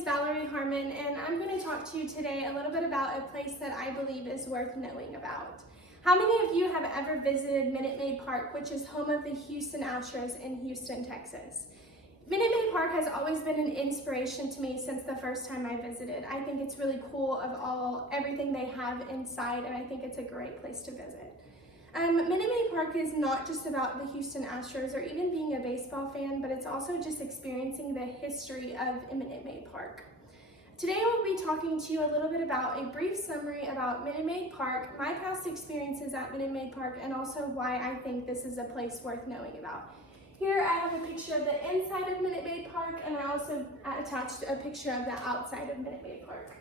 is Valerie Harmon, and I'm going to talk to you today a little bit about a place that I believe is worth knowing about. How many of you have ever visited Minute Maid Park, which is home of the Houston Astros in Houston, Texas? Minute Maid Park has always been an inspiration to me since the first time I visited. I think it's really cool of everything they have inside, and I think it's a great place to visit. Minute Maid Park is not just about the Houston Astros or even being a baseball fan, but it's also just experiencing the history of Minute Maid Park. Today I will be talking to you a little bit about a brief summary about Minute Maid Park, my past experiences at Minute Maid Park, and also why I think this is a place worth knowing about. Here I have a picture of the inside of Minute Maid Park, and I also attached a picture of the outside of Minute Maid Park.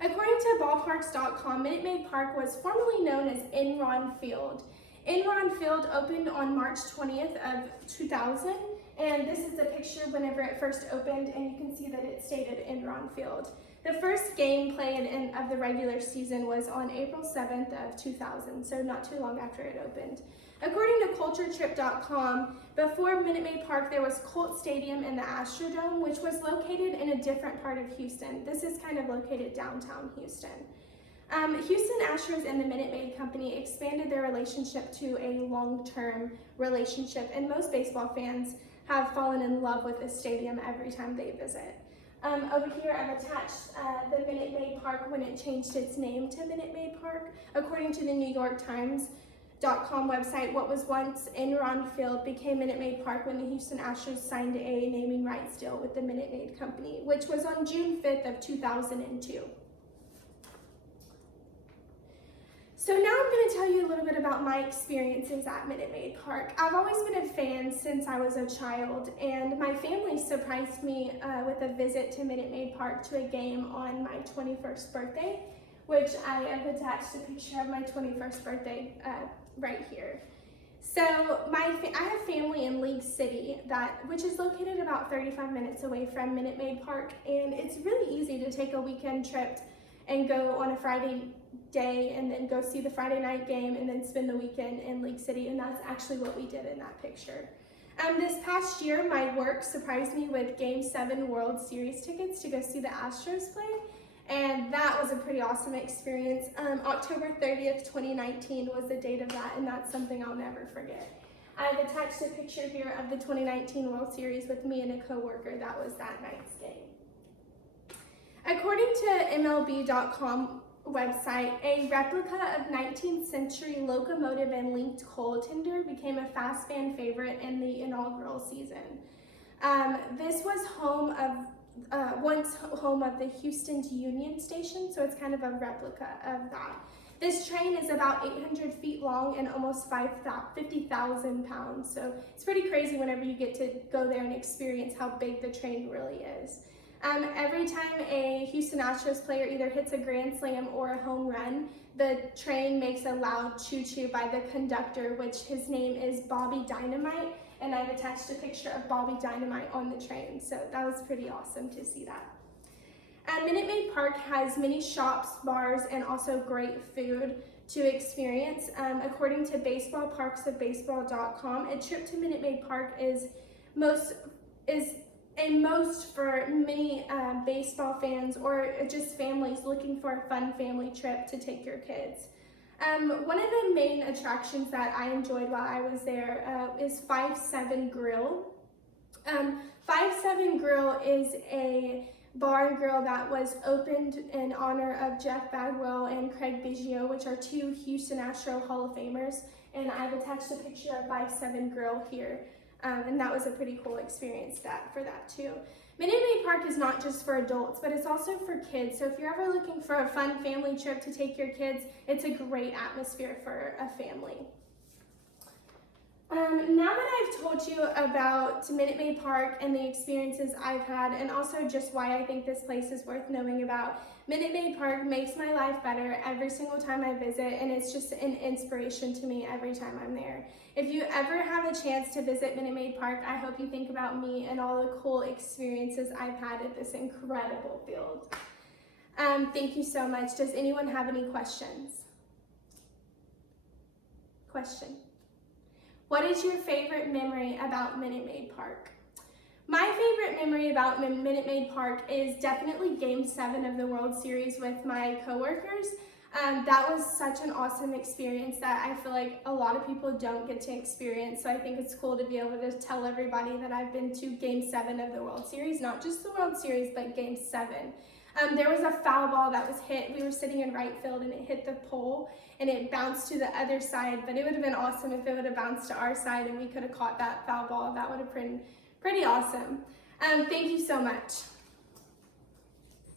According to ballparks.com, Minute Maid Park was formerly known as Enron Field. Enron Field opened on March 20th of 2000, and this is a picture whenever it first opened, and you can see that it stated Enron Field. The first game played of the regular season was on April 7th of 2000, so not too long after it opened. According to culturetrip.com, before Minute Maid Park, there was Colt Stadium in the Astrodome, which was located in a different part of Houston. This is kind of located downtown Houston. Houston Astros and the Minute Maid Company expanded their relationship to a long-term relationship, and most baseball fans have fallen in love with this stadium every time they visit. Over here I've attached the Minute Maid Park when it changed its name to Minute Maid Park. According to the New York Times.com website, what was once Enron Field became Minute Maid Park when the Houston Astros signed a naming rights deal with the Minute Maid Company, which was on June 5th of 2002. So now I'm going to tell you a little bit about my experiences at Minute Maid Park. I've always been a fan since I was a child, and my family surprised me with a visit to Minute Maid Park to a game on my 21st birthday, which I have attached a picture of my 21st birthday right here. So I have family in League City, which is located about 35 minutes away from Minute Maid Park, and it's really easy to take a weekend trip and go on a Friday day and then go see the Friday night game and then spend the weekend in League City, and that's actually what we did in that picture. This past year, my work surprised me with Game 7 World Series tickets to go see the Astros play, and that was a pretty awesome experience. October 30th, 2019 was the date of that, and that's something I'll never forget. I've attached a picture here of the 2019 World Series with me and a coworker. That was that night's game. According to MLB.com website, a replica of 19th century locomotive and linked coal tender became a fast fan favorite in the inaugural season. This was once home of the Houston's Union Station, so it's kind of a replica of that. This train is about 800 feet long and almost 50,000 pounds, so it's pretty crazy whenever you get to go there and experience how big the train really is. Every time a Houston Astros player either hits a grand slam or a home run, the train makes a loud choo-choo by the conductor, which his name is Bobby Dynamite, and I've attached a picture of Bobby Dynamite on the train, so that was pretty awesome to see that. Minute Maid Park has many shops, bars, and also great food to experience. According to baseballparksofbaseball.com, a trip to Minute Maid Park is a most for many baseball fans or just families looking for a fun family trip to take your kids. One of the main attractions that I enjoyed while I was there is 5-7 Grill. 5-7 Grill is a bar and grill that was opened in honor of Jeff Bagwell and Craig Biggio, which are two Houston Astro Hall of Famers, and I've attached a picture of 5-7 Grill here. And that was a pretty cool experience for that too. Minute Maid Park is not just for adults, but it's also for kids. So if you're ever looking for a fun family trip to take your kids, it's a great atmosphere for a family. Now that I've told you about Minute Maid Park and the experiences I've had, and also just why I think this place is worth knowing about, Minute Maid Park makes my life better every single time I visit, and it's just an inspiration to me every time I'm there. If you ever have a chance to visit Minute Maid Park, I hope you think about me and all the cool experiences I've had at this incredible field. Thank you so much. Does anyone have any questions? Question. What is your favorite memory about Minute Maid Park? My favorite memory about Minute Maid Park is definitely Game 7 of the World Series with my coworkers. That was such an awesome experience that I feel like a lot of people don't get to experience. So I think it's cool to be able to tell everybody that I've been to Game 7 of the World Series, not just the World Series, but Game 7. There was a foul ball that was hit. We were sitting in right field and it hit the pole and it bounced to the other side, but it would have been awesome if it would have bounced to our side and we could have caught that foul ball. That would have been pretty awesome. Thank you so much.